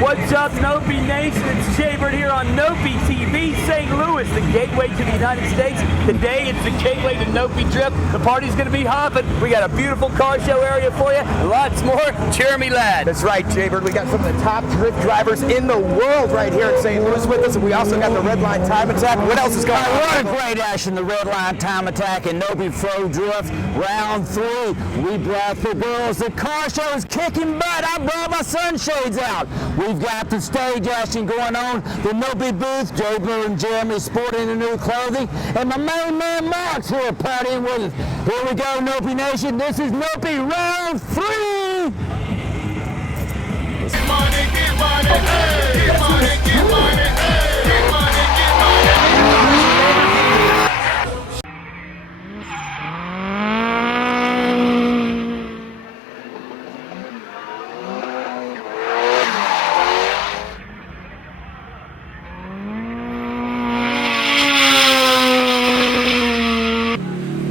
What's up, NOPI Nation? It's Jaybird here on NOPI TV, St. Louis, the gateway to the United States. Today, it's the gateway to NOPI Drift. The party's going to be hopping. We got a beautiful car show area for you, and lots more. Jeremy Ladd. That's right, Jaybird. We got some of the top drift drivers in the world right here in St. Louis with us, and we also got the Redline Time Attack. What else is going on? What a great action, the Redline Time Attack and NOPI Pro Drift. Round 3, we brought the girls. The car show is kicking butt. I brought my sunshades out. We've got the stage action going on. The NOPI booth, Jaybird and Jeremy sporting the new clothing. And my main man Mark's here partying with us. Here we go, NOPI Nation. This is NOPI Round 3. Get money, get money, hey. Get money, get money, hey. Get money, get money.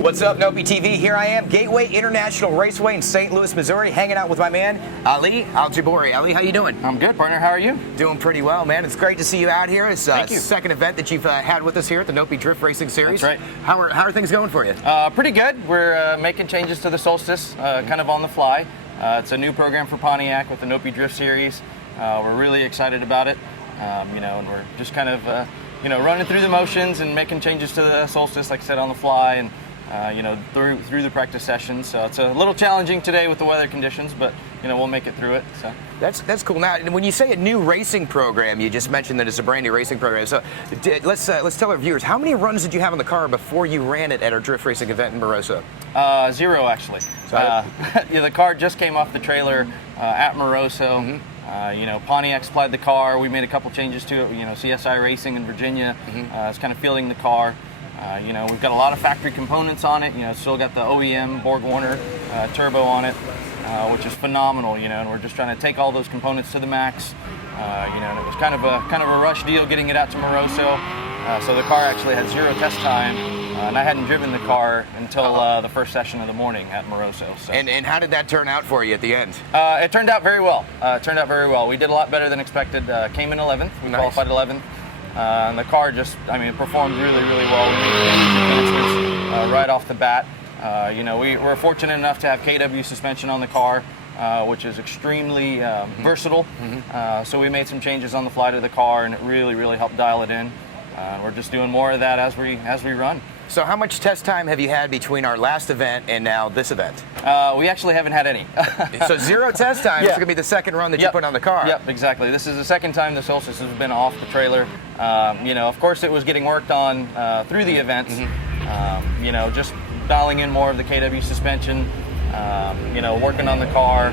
What's up, NOPI TV? Here I am, Gateway International Raceway in St. Louis, Missouri, hanging out with my man, Ali Al-Jabori. Ali, how you doing? I'm good, partner. How are you? Doing pretty well, man. It's great to see you out here. It's Thank you. Second event that you've had with us here at the NOPI Drift Racing Series. That's right. How are things going for you? Pretty good. We're making changes to the Solstice, kind of on the fly. It's a new program for Pontiac with the NOPI Drift Series. We're really excited about it. And we're just kind of, running through the motions and making changes to the Solstice, like I said, on the fly, and through the practice sessions. So it's a little challenging today with the weather conditions, but we'll make it through it. So that's cool. Now, when you say a new racing program, you just mentioned that it's a brand new racing program. So let's tell our viewers, how many runs did you have on the car before you ran it at our drift racing event in Moroso? 0 actually. The car just came off the trailer at Moroso. Mm-hmm. Pontiac supplied the car. We made a couple changes to it. CSI Racing in Virginia is kind of fielding the car. We've got a lot of factory components on it. Still got the OEM Borg Warner turbo on it, which is phenomenal. And we're just trying to take all those components to the max. And it was kind of a rush deal getting it out to Moroso. So the car actually had 0 test time, and I hadn't driven the car until the first session of the morning at Moroso. So. And how did that turn out for you at the end? It turned out very well. We did a lot better than expected. Came in 11th. We qualified 11th. And the car just, performed really, really well. We made huge advancements right off the bat. We were fortunate enough to have KW suspension on the car, which is extremely versatile. Mm-hmm. So we made some changes on the fly to the car, and it really, really helped dial it in. We're just doing more of that as we run. So how much test time have you had between our last event and now this event? We actually haven't had any. So 0 test time. It's going to be the second run that you put on the car. Yep, exactly. This is the second time the Solstice has been off the trailer. Of course it was getting worked on through the events. Mm-hmm. Just dialing in more of the KW suspension. Working on the car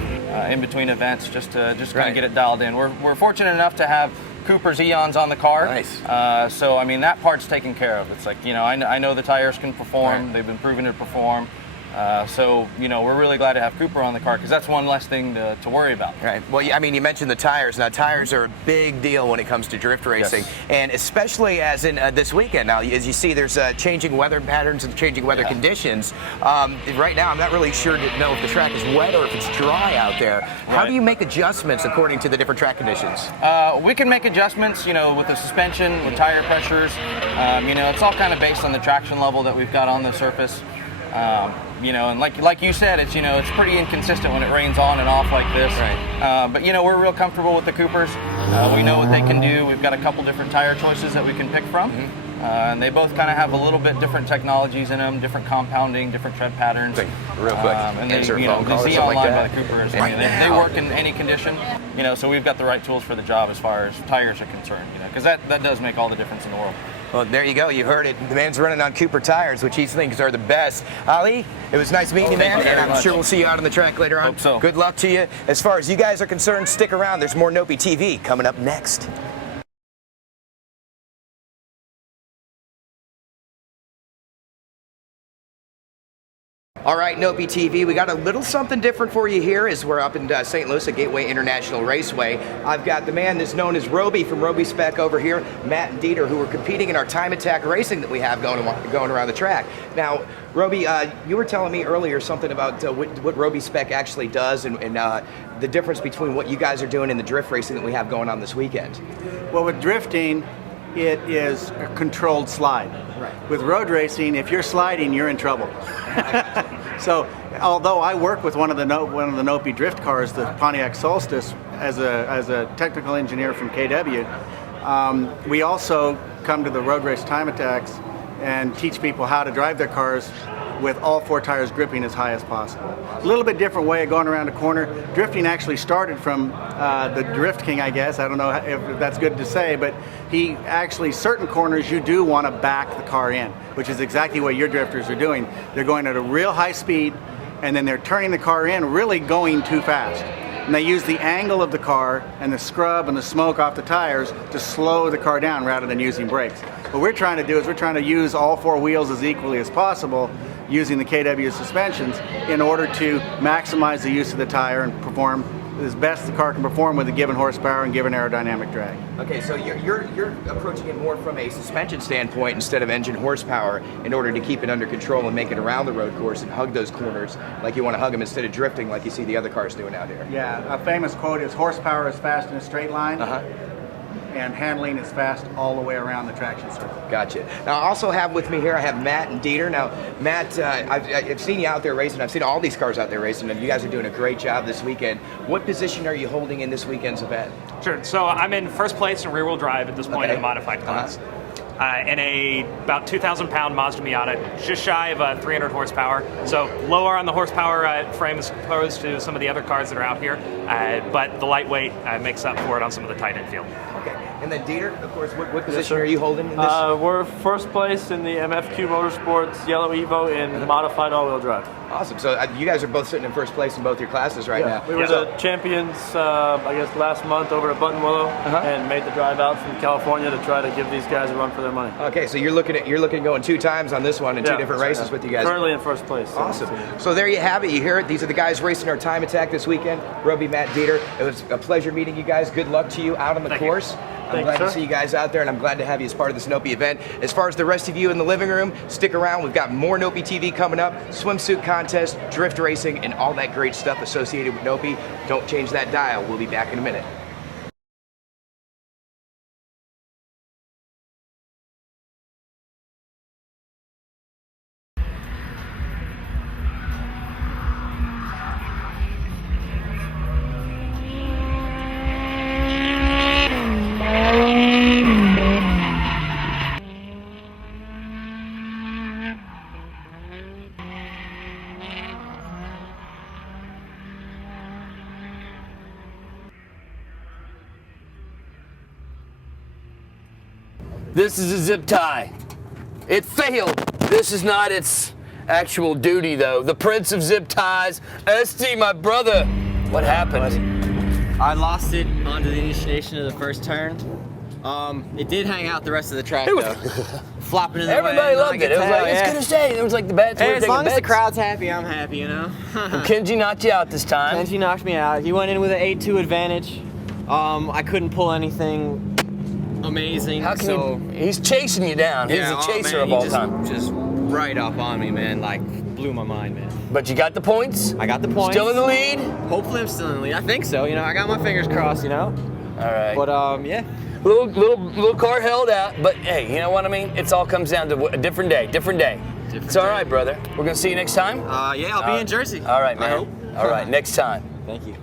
in between events just to kind of get it dialed in. We're fortunate enough to have Cooper's Eons on the car. Nice. So that part's taken care of. It's like, I know the tires can perform. Right. They've been proven to perform. So we're really glad to have Cooper on the car, because that's one less thing to worry about. Right. Well, you mentioned the tires. Now, tires are a big deal when it comes to drift racing, and especially as in this weekend. Now, as you see, there's changing weather patterns and changing weather conditions. Right now, I'm not really sure to know if the track is wet or if it's dry out there. How do you make adjustments according to the different track conditions? We can make adjustments, with the suspension, with tire pressures. It's all kind of based on the traction level that we've got on the surface. And like you said, it's it's pretty inconsistent when it rains on and off like this. Right. But we're real comfortable with the Coopers. We know what they can do. We've got a couple different tire choices that we can pick from. Mm-hmm. And they both kind of have a little bit different technologies in them, different compounding, different tread patterns. Real quick. And they, the Xeon line by the Coopers. They work in any condition. So we've got the right tools for the job as far as tires are concerned. Because that does make all the difference in the world. Well, there you go. You heard it. The man's running on Cooper tires, which he thinks are the best. Ali, it was nice meeting you, man. And I'm sure we'll see you out on the track later on. Hope so. Good luck to you. As far as you guys are concerned, stick around. There's more NOPI TV coming up next. All right, NOPI TV, we got a little something different for you here as we're up in St. Louis at Gateway International Raceway. I've got the man that's known as Roby from Roby Spec over here, Matt and Dieter, who are competing in our time attack racing that we have going around the track. Now, Roby, you were telling me earlier something about what Roby Spec actually does and the difference between what you guys are doing and the drift racing that we have going on this weekend. Well, with drifting, it is a controlled slide. Right. With road racing, if you're sliding, you're in trouble. So, although I work with one of the NOPI drift cars, the Pontiac Solstice, as a technical engineer from KW, we also come to the road race time attacks and teach people how to drive their cars with all 4 tires gripping as high as possible. A little bit different way of going around a corner. Drifting actually started from the Drift King, I guess. I don't know if that's good to say, but he actually, certain corners you do want to back the car in, which is exactly what your drifters are doing. They're going at a real high speed, and then they're turning the car in, really going too fast. And they use the angle of the car and the scrub and the smoke off the tires to slow the car down rather than using brakes. What we're trying to do is we're trying to use all 4 wheels as equally as possible using the KW suspensions in order to maximize the use of the tire and perform as best the car can perform with a given horsepower and given aerodynamic drag. Okay, so you're approaching it more from a suspension standpoint instead of engine horsepower in order to keep it under control and make it around the road course and hug those corners like you want to hug them instead of drifting like you see the other cars doing out here. Yeah, a famous quote is horsepower is fast in a straight line. And handling is fast all the way around the traction circle. Gotcha. Now, I also have with me here, I have Matt and Dieter. Now, Matt, I've seen you out there racing. I've seen all these cars out there racing, and you guys are doing a great job this weekend. What position are you holding in this weekend's event? Sure. So I'm in first place in rear-wheel drive at this point in the modified class. In a about 2,000-pound Mazda Miata, just shy of 300 horsepower. So lower on the horsepower frame as opposed to some of the other cars that are out here, but the lightweight makes up for it on some of the tight end field. Okay. And then Dieter, of course, what position are you holding in this? We're first place in the MFQ Motorsports Yellow Evo in modified all-wheel drive. Awesome. So you guys are both sitting in first place in both your classes right now. We were the champions, I guess, last month over at Buttonwillow, and made the drive out from California to try to give these guys a run for their money. Okay, so you're looking at going 2 times on this one in 2 different races with you guys. Currently in first place. Awesome. So there you have it. You hear it. These are the guys racing our time attack this weekend. Roby, Matt, Dieter. It was a pleasure meeting you guys. Good luck to you out on the course. I'm glad to see you guys out there, and I'm glad to have you as part of this NOPI event. As far as the rest of you in the living room, stick around. We've got more NOPI TV coming up, swimsuit contest, drift racing, and all that great stuff associated with NOPI. Don't change that dial. We'll be back in a minute. This is a zip tie. It failed. This is not its actual duty, though. The prince of zip ties, ST, my brother. What happened? I lost it onto the initiation of the first turn. It did hang out the rest of the track, though. Flopping in the way. Everybody loved it. It was like, it's gonna stay. It was like the bets. Hey, as long as the crowd's happy, I'm happy, you know? Kenji knocked you out this time. Kenji knocked me out. He went in with an 8-2 advantage. I couldn't pull anything amazing. How can he's chasing you down. He's the chaser of all time. Just right up on me, man. Like, blew my mind, man. But you got the points? I got the points. Still in the lead? Hopefully I'm still in the lead. I think so, you know. I got my fingers crossed, you know? All right. But, yeah. Little car held out, but hey, you know what I mean? It all comes down to a different day, It's all right, brother. We're gonna see you next time? Yeah, I'll be in Jersey. All right, man. I hope. All right, next time. Thank you.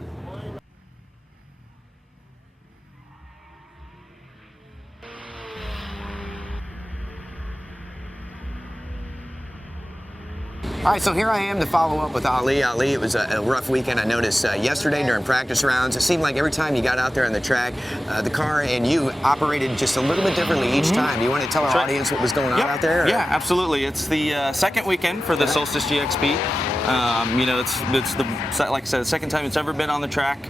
All right, so here I am to follow up with Ali. Ali, it was a rough weekend. I noticed yesterday during practice rounds, it seemed like every time you got out there on the track, the car and you operated just a little bit differently each time. Do you want to tell our audience what was going on out there? Or? Yeah, absolutely. It's the second weekend for the Solstice GXP. You know, it's the, like I said, the second time it's ever been on the track.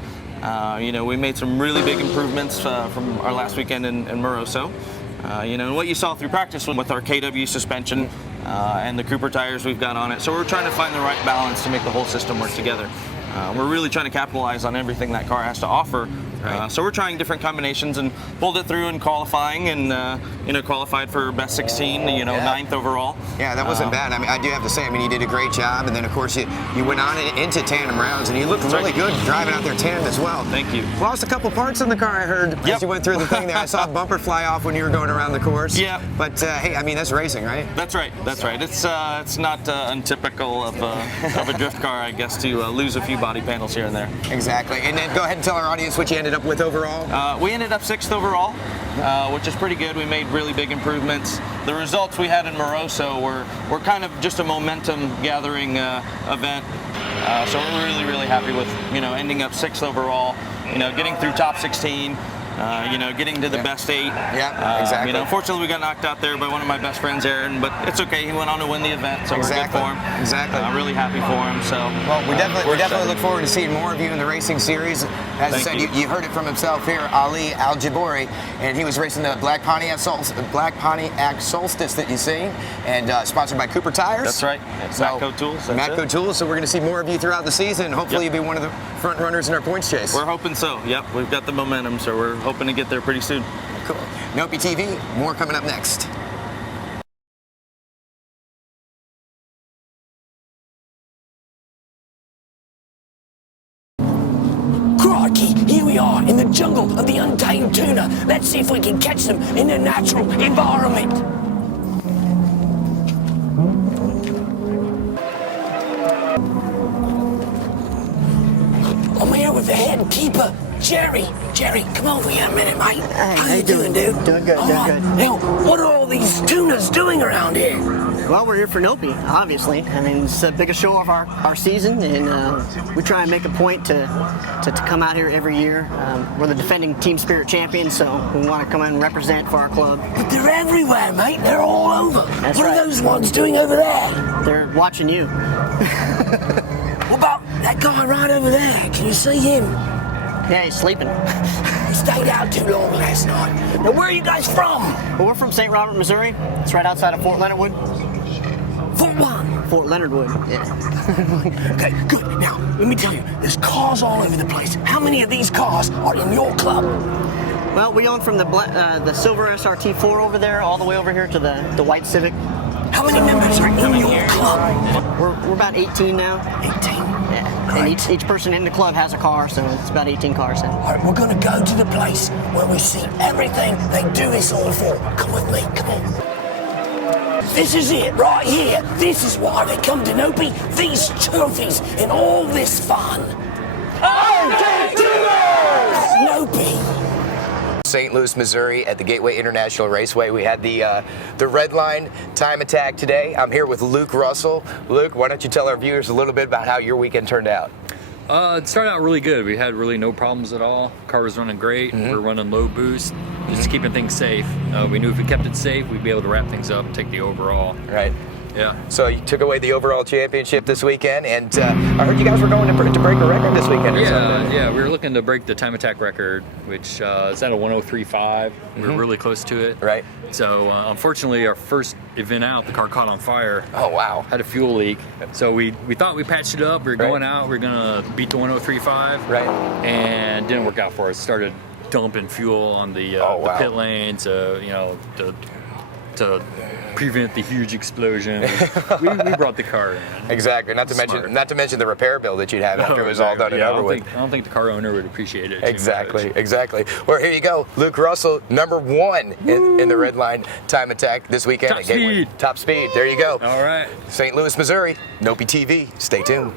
You know, we made some really big improvements from our last weekend in Moroso. You know, and what you saw through practice with our KW suspension, and the Cooper tires we've got on it. So we're trying to find the right balance to make the whole system work together. We're really trying to capitalize on everything that car has to offer. So we're trying different combinations and pulled it through in qualifying and qualified for best 16, 9th overall. Yeah, that wasn't bad. I mean, I do have to say, I mean, you did a great job, and then of course you went on into tandem rounds, and you looked really good driving out there tandem as well. Thank you. Lost a couple parts in the car, I heard, as you went through the thing there. I saw a bumper fly off when you were going around the course. Yeah. But hey, I mean, that's racing, right? That's right. That's right. It's not untypical of a drift car, I guess, to lose a few body panels here and there. Exactly. And then go ahead and tell our audience what you ended up with overall. We ended up 6th overall, which is pretty good. We made really big improvements. The results we had in Moroso were kind of just a momentum gathering event. So we're really, really happy with ending up 6th overall. Getting through top 16. Getting to the best 8. Yeah, exactly. Unfortunately, we got knocked out there by one of my best friends, Aaron, but it's okay. He went on to win the event, so we're good for him. Exactly. I'm really happy for him. So, well, we definitely look forward to seeing more of you in the racing series. As I said, you heard it from himself here, Ali Al-Jabori, and he was racing the Black Pontiac Solstice that you see, and sponsored by Cooper Tires. That's right. It's Matco Tools. Matco Tools. So we're going to see more of you throughout the season. Hopefully, you'll be one of the front runners in our points chase. We're hoping so. Yep, we've got the momentum, so we're hoping to get there pretty soon. Cool. NOPI TV, more coming up next. Crikey, here we are in the jungle of the untamed tuna. Let's see if we can catch them in their natural environment. I'm here with the head keeper, Jerry. Jerry, come over here a minute, mate. Hey, how you doing, dude? Doing good, doing good. Now, what are all these tunas doing around here? Well, we're here for NOPI, obviously. I mean, it's the biggest show of our season, and we try and make a point to come out here every year. We're the defending Team Spirit champions, so we want to come and represent for our club. But they're everywhere, mate. They're all over. That's what right. are those ones doing over there? They're watching you. What about that guy right over there? Can you see him? Yeah, he's sleeping. He stayed out too long last night. Now, where are you guys from? Well, we're from St. Robert, Missouri. It's right outside of Fort Leonard Wood. Fort what? Fort Leonard Wood, yeah. Okay, good. Now, let me tell you, there's cars all over the place. How many of these cars are in your club? Well, we own from the silver SRT4 over there all the way over here to the white Civic. How many members are in your club? We're about 18 now. 18? Yeah. Right. And each person in the club has a car, so it's about 18 cars. So. All right, we're going to go to the place where we see everything they do this all for. Come with me, come on. This is it, right here. This is why they come to NOPI. These trophies and all this fun. NOPI. St. Louis, Missouri at the Gateway International Raceway. We had the Redline time attack today. I'm here with Luke Russell. Luke, why don't you tell our viewers a little bit about how your weekend turned out? It started out really good. We had really no problems at all. Car was running great. We're running low boost, just keeping things safe. We knew if we kept it safe, we'd be able to wrap things up, take the overall. Right. Yeah. So you took away the overall championship this weekend, and I heard you guys were going to break a record this weekend or something. Yeah, we were looking to break the time attack record, which is at a 103.5. We were really close to it. Right. So unfortunately, our first event out, the car caught on fire. Oh, wow. Had a fuel leak. So we thought we patched it up. We were going out. We were going to beat the 103.5. Right. And didn't work out for us. Started dumping fuel on the pit lane. So, to prevent the huge explosion. we brought the car in. Exactly. Not to mention the repair bill that you'd have after it was all done and over with. I don't think the car owner would appreciate it. Exactly. Well, here you go, Luke Russell, #1 in the Redline time attack this weekend. Top speed. Top speed. There you go. All right. St. Louis, Missouri. NOPI TV. Stay tuned.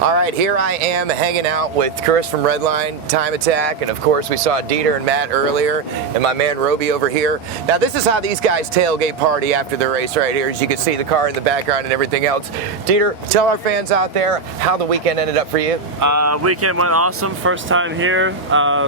All right, here I am hanging out with Chris from Redline Time Attack, and of course we saw Dieter and Matt earlier, and my man Roby over here. Now this is how these guys tailgate party after the race right here, as you can see the car in the background and everything else. Dieter, tell our fans out there how the weekend ended up for you. Weekend went awesome. First time here.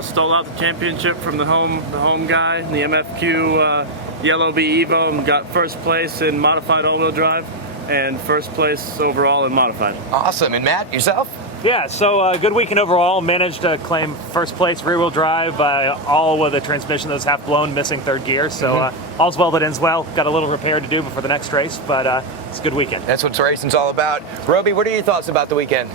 Stole out the championship from the home guy, the MFQ Yellow B Evo, and got first place in modified all-wheel drive and first place overall in modified. Awesome. And Matt, yourself? Yeah, so good weekend overall. Managed to claim first place rear-wheel drive, all with a transmission that was half blown, missing third gear. So all's well that ends well. Got a little repair to do before the next race, but it's a good weekend. That's what racing's all about. Roby, what are your thoughts about the weekend?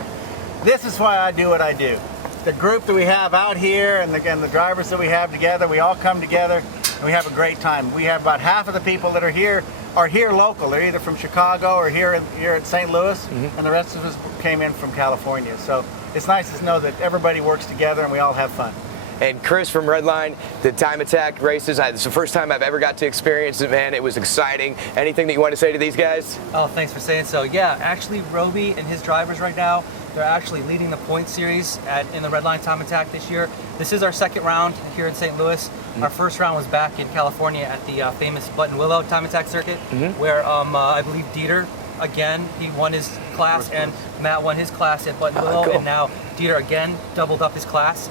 This is why I do what I do. The group that we have out here and the drivers that we have together, we all come together and we have a great time. We have about half of the people that are here local. They're either from Chicago or here at St. Louis, and the rest of us came in from California. So it's nice to know that everybody works together and we all have fun. And Chris from Redline, the time attack races, it's the first time I've ever got to experience it, man. It was exciting. Anything that you want to say to these guys? Oh, thanks for saying so. Yeah, actually, Roby and his drivers right now, they're actually leading the point series in the Redline time attack this year. This is our second round here in St. Louis. Our first round was back in California at the famous Button Willow time attack circuit, where I believe Dieter, again, he won his class, and Matt won his class at Button Willow, cool. and now Dieter again doubled up his class,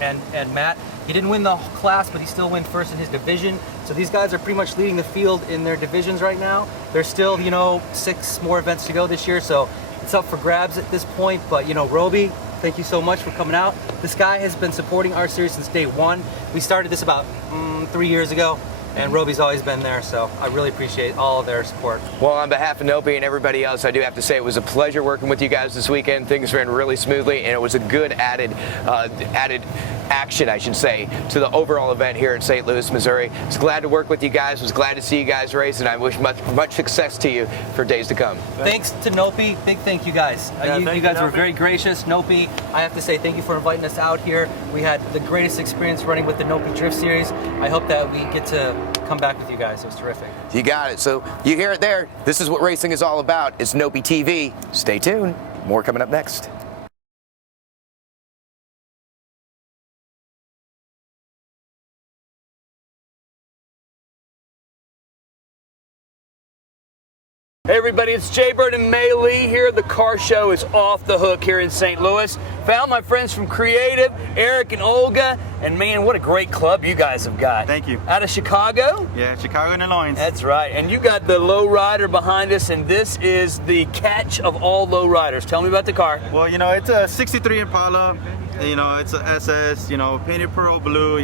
and Matt, he didn't win the class, but he still went first in his division. So these guys are pretty much leading the field in their divisions right now. There's still, 6 more events to go this year, so it's up for grabs at this point. But Roby, thank you so much for coming out. This guy has been supporting our series since day one. We started this about 3 years ago, and Roby's always been there, so I really appreciate all of their support. Well, on behalf of NOPI and everybody else, I do have to say it was a pleasure working with you guys this weekend. Things ran really smoothly, and it was a good added action, I should say, to the overall event here in St. Louis, Missouri. I was glad to work with you guys. Was glad to see you guys race, and I wish much success to you for days to come. Thanks to NOPI. Big thank you guys. You guys were very gracious. NOPI, I have to say thank you for inviting us out here. We had the greatest experience running with the NOPI Drift Series. I hope that we get to come back with you guys. It was terrific. You got it. So you hear it there. This is what racing is all about. It's NOPI TV. Stay tuned. More coming up next. Hey everybody, it's Jay Bird and May Lee here. The car show is off the hook here in St. Louis. Found my friends from Creative, Eric and Olga, and man, what a great club you guys have got. Thank you. Out of Chicago? Yeah, Chicago and Illinois. That's right. And you got the low rider behind us, and this is the catch of all low riders. Tell me about the car. Well, it's a 63 Impala. It's a SS, painted pearl blue,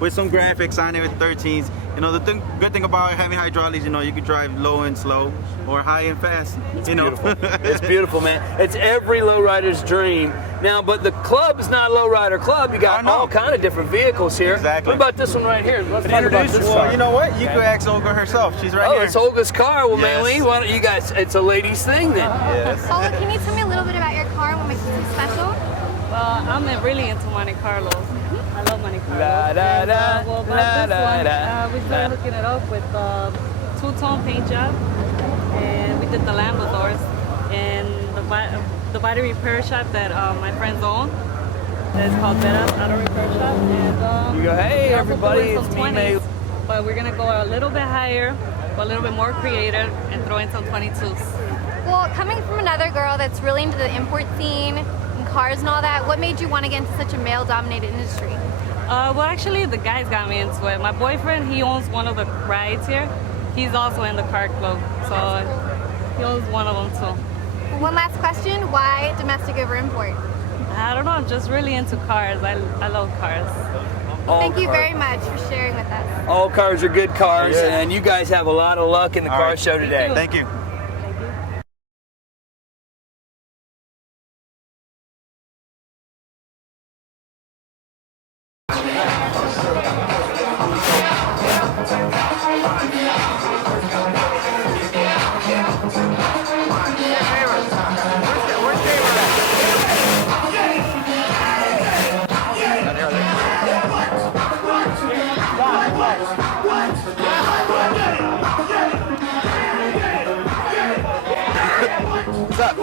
with some graphics on it with 13s. The good thing about having hydraulics, you can drive low and slow or high and fast. It's beautiful. It's beautiful, man. It's every lowrider's dream. Now, but the club is not a lowrider club. You got all kind of different vehicles here. Exactly. What about this one right here? Let's talk about this Well, car. you know what? You could ask Olga herself. She's right here. Oh, it's Olga's car. Well, Yes. May Lee, why don't you guys? It's a ladies' thing then. Yes. Olga, can you tell me a little bit about your car? What makes it so special? Well, I'm really into Monte Carlos. I love Monte Carlos. La, da, da, Well, la, about da, this da, one, we started hooking it up with two-tone paint job, and we did the Lambadors and the body repair shop that my friends own. It's called Better Auto Repair Shop. And You go, hey we also everybody, threw in it's some me, May. 20s, but we're gonna go a little bit higher, go a little bit more creative, and throw in some 22s. Well, coming from another girl that's really into the import scene and cars and all that, what made you want to get into such a male-dominated industry? Well, actually, the guys got me into it. My boyfriend, he owns one of the rides here. He's also in the car club, so he owns one of them too. One last question, why domestic over import? I don't know, I'm just really into cars. I love cars. Thank you very much for sharing with us. All cars are good cars, and you guys have a lot of luck in the car right. show today. Thank you. What's up?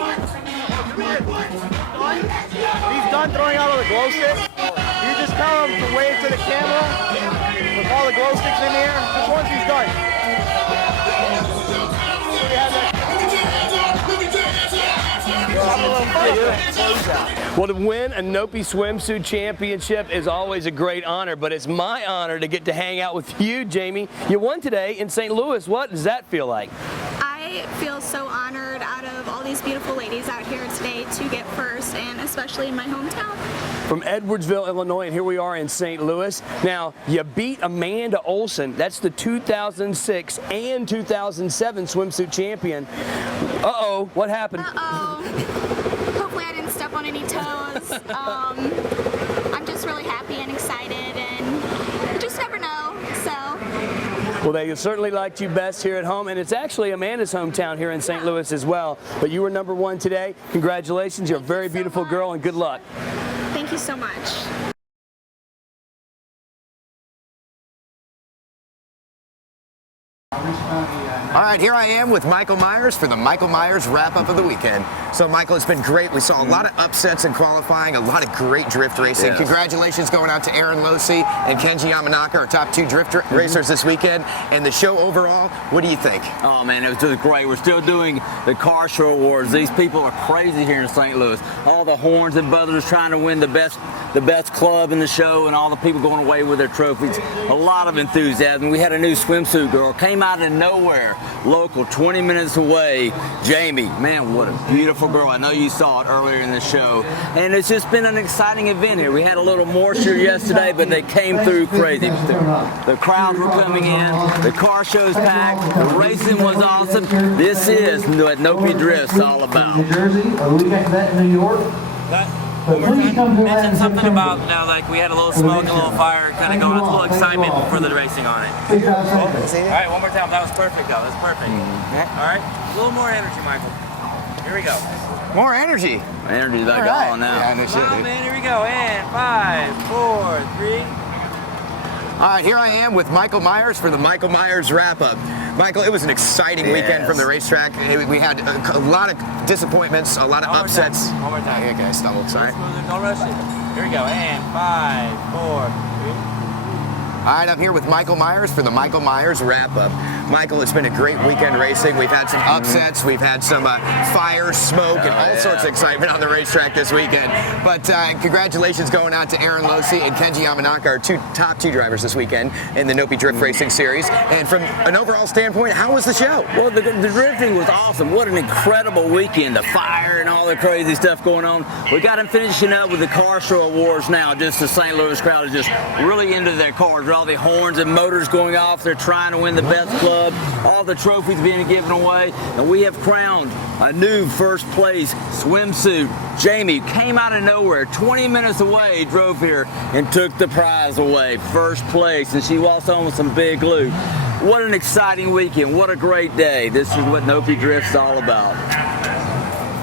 He's done throwing out all the glow sticks. You just tell him to wave to the camera with all the glow sticks in here, just once he's done. Well, to win a NOPI swimsuit championship is always a great honor, but it's my honor to get to hang out with you, Jamie. You won today in St. Louis. What does that feel like? I I feel so honored out of all these beautiful ladies out here today to get first, and especially in my hometown. From Edwardsville, Illinois, and here we are in St. Louis. Now, you beat Amanda Olson. That's the 2006 and 2007 swimsuit champion. Uh-oh, what happened? Uh-oh. Hopefully I didn't step on any toes. I'm just really happy and excited, and you just never know, so. Well, they certainly liked you best here at home, and it's actually Amanda's hometown here in St. Louis as well. But you were #1 today. Congratulations. You're a very beautiful girl, and good luck. Thank you so much. All right, here I am with Michael Myers for the Michael Myers wrap-up of the weekend. So, Michael, it's been great. We saw a lot of upsets in qualifying, a lot of great drift racing. Yes. Congratulations going out to Aaron Losey and Kenji Yamanaka, our top 2 drift racers this weekend. And the show overall, what do you think? Oh man, it was just great. We're still doing the car show awards. These people are crazy here in St. Louis. All the horns and buzzers trying to win the best club in the show, and all the people going away with their trophies. A lot of enthusiasm. We had a new swimsuit girl, came out of nowhere, local, 20 minutes away. Jamie, man, what a beautiful girl. I know you saw it earlier in the show. And it's just been an exciting event here. We had a little moisture yesterday, but they came through crazy. The crowds were coming in, the car show's packed, the racing was awesome. This is what NOPI Drift's all about. New Jersey, we got that in New York. Mention something about like we had a little smoke, a little fire, kind of going, a little excitement for the racing on it. All right, one more time. That was perfect, though. That's perfect. All right, a little more energy, Michael. Here we go. More energy. Energy's like right. on now. Yeah, no shit, Come on, dude. man. Here we go. And 5, 4, 3. All right, here I am with Michael Myers for the Michael Myers wrap-up. Michael, it was an exciting weekend from the racetrack. We had a lot of disappointments, a lot of upsets. One more time. Okay, I stumbled, sorry. Don't rush it. Here we go. And 5, 4, 3. All right, I'm here with Michael Myers for the Michael Myers wrap-up. Michael, it's been a great weekend racing. We've had some upsets, we've had some fire, smoke, and all sorts of excitement on the racetrack this weekend. But congratulations going out to Aaron Losey and Kenji Yamanaka, our top two drivers this weekend in the NOPI Drift Racing Series. And from an overall standpoint, how was the show? Well, the drifting was awesome. What an incredible weekend. The fire and all the crazy stuff going on. We got them finishing up with the car show awards now. Just the St. Louis crowd is just really into their cars. All the horns and motors going off. They're trying to win the best club. All the trophies being given away. And we have crowned a new first place swimsuit. Jamie came out of nowhere, 20 minutes away, drove here and took the prize away. First place. And she walks home with some big loot. What an exciting weekend. What a great day. This is what NOPI Drift's all about.